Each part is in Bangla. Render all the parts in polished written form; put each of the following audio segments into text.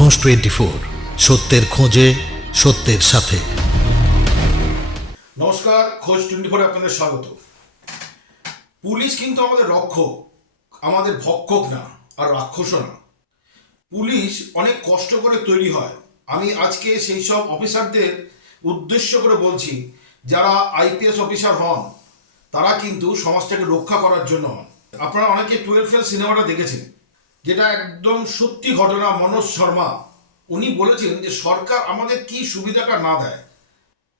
খোঁজ 24, সত্যের খোঁজে সত্যের সাথে। নমস্কার, খোঁজ 24 আপনাদের স্বাগত। পুলিশ কিন্তু আমাদের রক্ষক, আমাদের ভক্ষক না, আর রাক্ষসও না। পুলিশ অনেক কষ্ট করে তৈরি হয়। আমি আজকে সেই সব অফিসারদের উদ্দেশ্য করে বলছি, যারা আইপিএস অফিসার হন, তারা কিন্তু সমাজটাকে রক্ষা করার জন্য হন। আপনারা অনেকে 12 ফেল সিনেমাটা দেখেছেন, যেটা একদম সত্যি ঘটনা। মনোজ শর্মা উনি বলেছেন যে সরকার আমাদের কি সুবিধাটা না দেয়,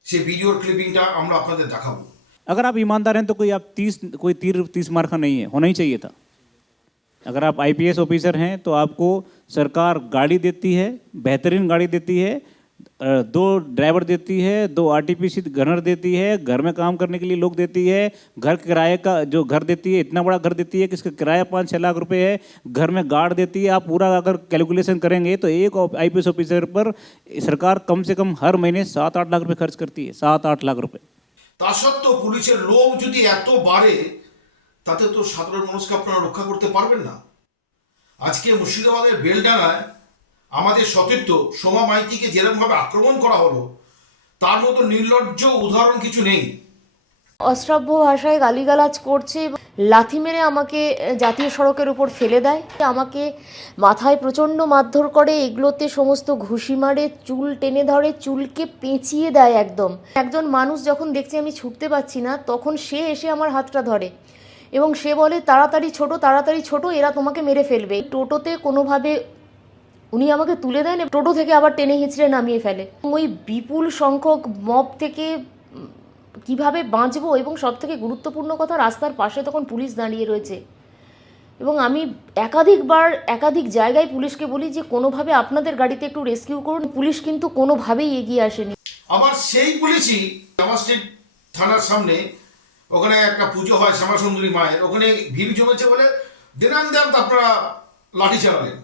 সেই ভিডিওর ক্লিপিংটা আমরা আপনাদের দেখাবো। अगर आप ईमानदार हैं तो कोई तीर 30 मार का नहीं है, होना ही चाहिए था। अगर आप आईपीएस ऑफिसर हैं तो आपको सरकार गाड़ी देती है, बेहतरीन गाड़ी देती है, 2 ड्राइवर देती है, 2 आरटीपीसी गनर देती है, घर में काम करने के लिए लोग देती है, घर किराए का जो घर देती है, इतना बड़ा घर देती है कि इसका किराया 5-6 लाख रुपए है, घर में गार्ड देती है। आप पूरा अगर कैलकुलेशन करेंगे तो एक आईपीएस ऑफिसर पर सरकार कम से कम हर महीने 7-8 लाख रुपये खर्च करती है, 7-8 लाख रुपये। তা সত্ত্বেও পুলিশের লোভ যদি এত বাড়ে, তাতে তো সাধারণ মানুষকে আপনারা রক্ষা করতে পারবেন না। আজকে মুর্শিদাবাদের বেলডাঙায় আমাদের সতীর্থ সোমা মাইতিকে যেরকমভাবে আক্রমণ করা হলো, তার মতো নির্লজ্জ উদাহরণ কিছু নেই। অশ্রাব্য ভাষায় গালিগালাজ করছে, লাথি মেরে আমাকে জাতীয় সড়কের উপর ফেলে দেয়, আমাকে মাথায় প্রচণ্ড মারধর করে, এগুলোতে সমস্ত ঘুষি মারে, চুল টেনে ধরে, চুলকে পেঁচিয়ে দেয় একদম। একজন মানুষ যখন দেখছে আমি ছুটতে পারছি না, তখন সে এসে আমার হাতটা ধরে এবং সে বলে তাড়াতাড়ি ছোট, এরা তোমাকে মেরে ফেলবে। টোটোতে কোনোভাবে উনি আমাকে তুলে দেন, টোটো থেকে আবার টেনে হিঁচড়ে নামিয়ে ফেলে। ওই বিপুল সংখ্যক মব থেকে কিভাবে বাঁচবো, এবং সবথেকে গুরুত্বপূর্ণ কথা, রাস্তার পাশে তখন পুলিশ দাঁড়িয়ে রয়েছে এবং আমি একাধিক জায়গায় পুলিশকে বলি যে কোনোভাবে আপনাদের গাড়িতে একটু রেস্কিউ করুন। পুলিশ কিন্তু কোনোভাবেই এগিয়ে আসেনি। আবার সেই পুলিশই জামা স্ট্রিট থানার সামনে, ওখানে একটা পুজো হয় শ্যামাসুন্দরী মায়ের, ওখানে ভিড় জমেছে বলে দিনাম আপনারা লাঠি চালালেন।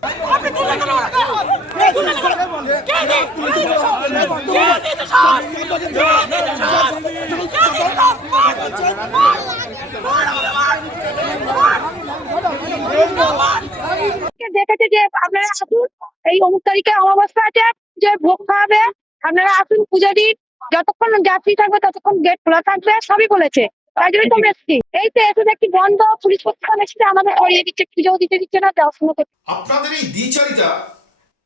দেখেছে যে আপনারা আসুন, এই অমুক তারিখে অমাবস্যা আছে, যে ভোগ খাওয়াবে, আপনারা আসুন, পুজো দিন, যতক্ষণ যাত্রী থাকবে ততক্ষণ গেট খোলা থাকবে, সবই বলেছে। তাই জন্য তো এসছি। এই তো এসে দেখছি বন্ধ, পুলিশ প্রশাসন এসে আমাদের করিয়ে দিচ্ছে, পুজোও দিতে দিচ্ছে না, দেওয়াশোনা করছে। আপনাদের এই দ্বিচারিতা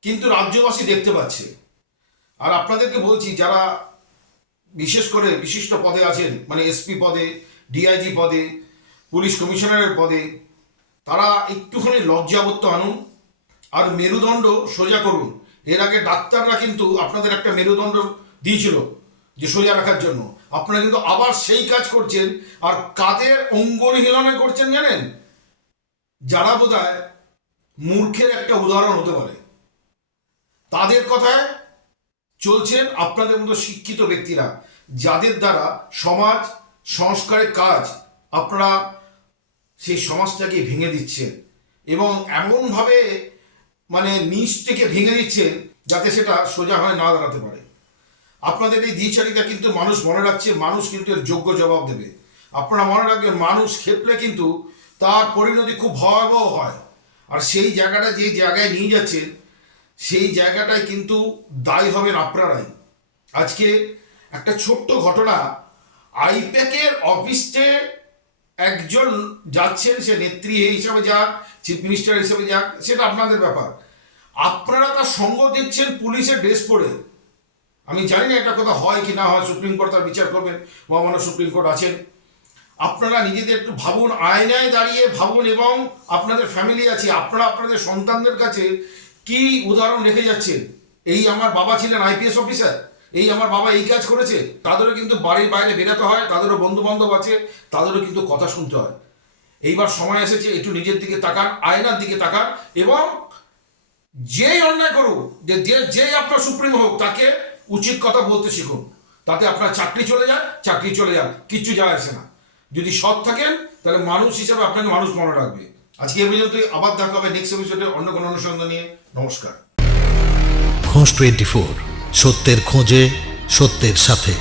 কিন্তু রাজ্যবাসী দেখতে পাচ্ছে। আর আপনাদেরকে বলছি, যারা বিশেষ করে বিশিষ্ট পদে আছেন, মানে এসপি পদে, ডিআইজি পদে, পুলিশ কমিশনারের পদে, তারা একটুখানি লজ্জাবোধ আনুন আর মেরুদণ্ড সোজা করুন। এর আগে ডাক্তাররা কিন্তু আপনাদের একটা মেরুদণ্ড দিয়েছিল যে সোজা রাখার জন্য, আপনারা কিন্তু আবার সেই কাজ করছেন। আর কাদের অঙ্গুলি হিলনে করছেন জানেন? যারা বোধহয় মূর্খের একটা উদাহরণ হতে পারে, তাদের কথায় চলছেন আপনাদের মতো শিক্ষিত ব্যক্তিরা, যাদের দ্বারা সমাজ সংস্কারের কাজ আপনারা সেই সমাজটাকে ভেঙে দিচ্ছেন এবং এমনভাবে মানে নিচ থেকে ভেঙে দিচ্ছেন যাতে সেটা সোজা হয়ে না দাঁড়াতে পারে। আপনাদের এই দ্বিচারিতা কিন্তু মানুষ মনে রাখছে, মানুষ কিন্তু এর যোগ্য জবাব দেবে। আপনারা মনে রাখবেন, মানুষ ক্ষেপলে কিন্তু তার পরিণতি খুব ভয়াবহ হয়। আর সেই জায়গাটা যে জায়গায় নিয়ে যাচ্ছেন, সেই জায়গাটায় কিন্তু দায়ী হবেন আপনারাই। আজকে একটা ছোট্ট ঘটনা, আইপ্যাকের অফিসে একজন যাচ্ছেন, সে নেত্রী হিসাবে যাক, চিফ মিনিস্টার হিসেবে যাক, সেটা আপনাদের ব্যাপার। আপনারা তার সঙ্গ দিচ্ছেন পুলিশের ড্রেস পরে। আমি জানি না এটা কথা হয় কি না হয়, সুপ্রিম কোর্ট তার বিচার করবেন, মহামান্য সুপ্রিম কোর্ট আছেন। আপনারা নিজেদের একটু ভাবুন, আয়নায় দাঁড়িয়ে ভাবুন, এবং আপনাদের ফ্যামিলি আছে, আপনারা আপনাদের সন্তানদের কাছে কি উদাহরণ রেখে যাচ্ছেন। এই আমার বাবা ছিলেন আইপিএস অফিসার, এই আমার বাবা এই কাজ করেছে। তাদেরও কিন্তু বাড়ির বাইরে বেরোতে হয়, তাদেরও বন্ধু বান্ধব আছে, তাদেরও কিন্তু কথা শুনতে হয়। এইবার সময় এসেছে একটু নিজের দিকে তাকান, আয়নার দিকে তাকান, এবং যেই অন্যায় করুক, যেই আপনার সুপ্রিম হোক, তাকে উচিত কথা বলতে শিখুন। তাতে আপনার চাকরি চলে যান, কিচ্ছু যায় আসে না। যদি সৎ থাকেন, তাহলে মানুষ হিসাবে আপনাকে মানুষ মনে রাখবে। আজকে এই পর্যন্ত, আবার দেখা হবে নেক্সট এপিসোডে অন্য কোনো অনুসন্ধান নিয়ে। নমস্কার। খোঁজ 24, সত্যের খোঁজে সত্যের সাথে।